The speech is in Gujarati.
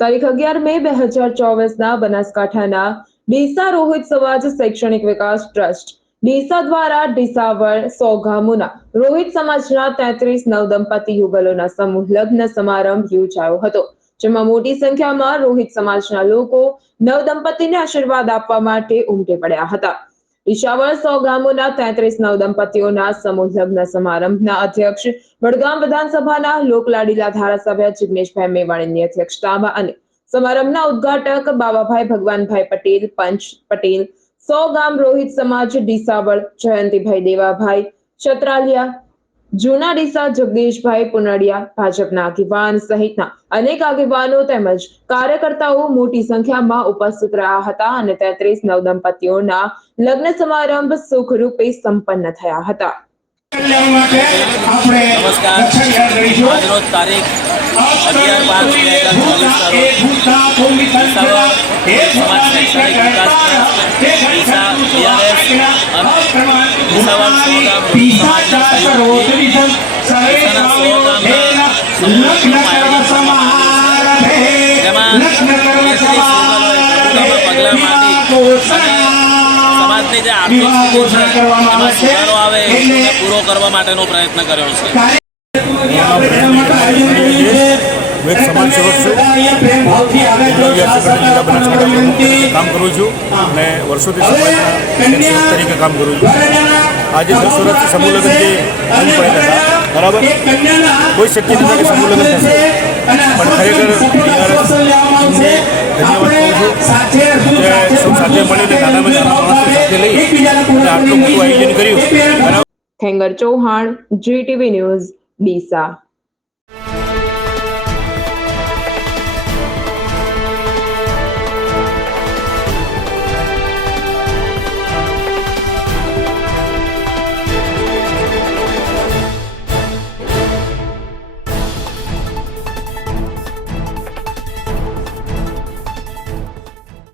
તારીખ અગિયાર મે બે હજાર ચોવીસના બનાસકાંઠાના ડીસા રોહિત સમાજ શૈક્ષણિક વિકાસ ટ્રસ્ટ, ડીસા દ્વારા ડીસાવળ સો ગામોના રોહિત સમાજના તેત્રીસ નવદંપતિ યુગલોના સમૂહ લગ્ન સમારંભ યોજાયો હતો, જેમાં મોટી સંખ્યામાં રોહિત સમાજના લોકો નવદંપતિને આશીર્વાદ આપવા માટે ઉમટી પડ્યા હતા. ઈશાવળ સો ગામોના તેત્રીસ નવદંપતિઓના સમૂહ લગ્ન સમારંભના અધ્યક્ષ, વડગામ વિધાનસભાના લોકલાડીલા ધારાસભ્ય જિગ્નેશભાઈ મેવાણીની અધ્યક્ષતામાં અને સમારંભના ઉદ્ઘાટક બાવાભાઈ ભગવાનભાઈ પટેલ, પંચ પટેલ સો ગામ રોહિત સમાજ, ડીસાવળ જયંતિભાઈ દેવાભાઈ, છત્રાલિયા જૂના ડીસા જગદીશભાઈ પુનડિયા ભાજપના આગેવાન સહિતના અનેક આગેવાનો તેમજ કાર્યકર્તાઓ મોટી સંખ્યામાં ઉપસ્થિત રહ્યા હતા અને તેત્રીસ નવદંપતિઓના લગ્ન સમારંભ સુખરૂપે સંપન્ન થયા હતા. નમસ્કાર. તારીખ અગિયાર પાંચ બે હજાર ચોવીસના રોજ સમાજ શૈક્ષણિક વિકાસ જે આર્થિક સ્થિતિ છે એમાં સુધારો આવે એને પૂરો કરવા માટેનો પ્રયત્ન કર્યો છે હું એક સમાજ છું કામ કરું છું અને વર્ષોથી સમાજના તરીકે કામ કરું છું આજે સુરત સમૂહ લગ્ન જે બંધ પડેલા હતા બરાબર? કોઈ શક્ય નથી કે સમૂહ લગ્ન થશે પણ ખરેખર ધન્યવાદ કહું છું કે સૌ સાથે મળીને નાના નાના માણસો સાથે લઈ અને આટલું મોટું આયોજન કર્યું. Khengar Chauhan GTV news Deesa.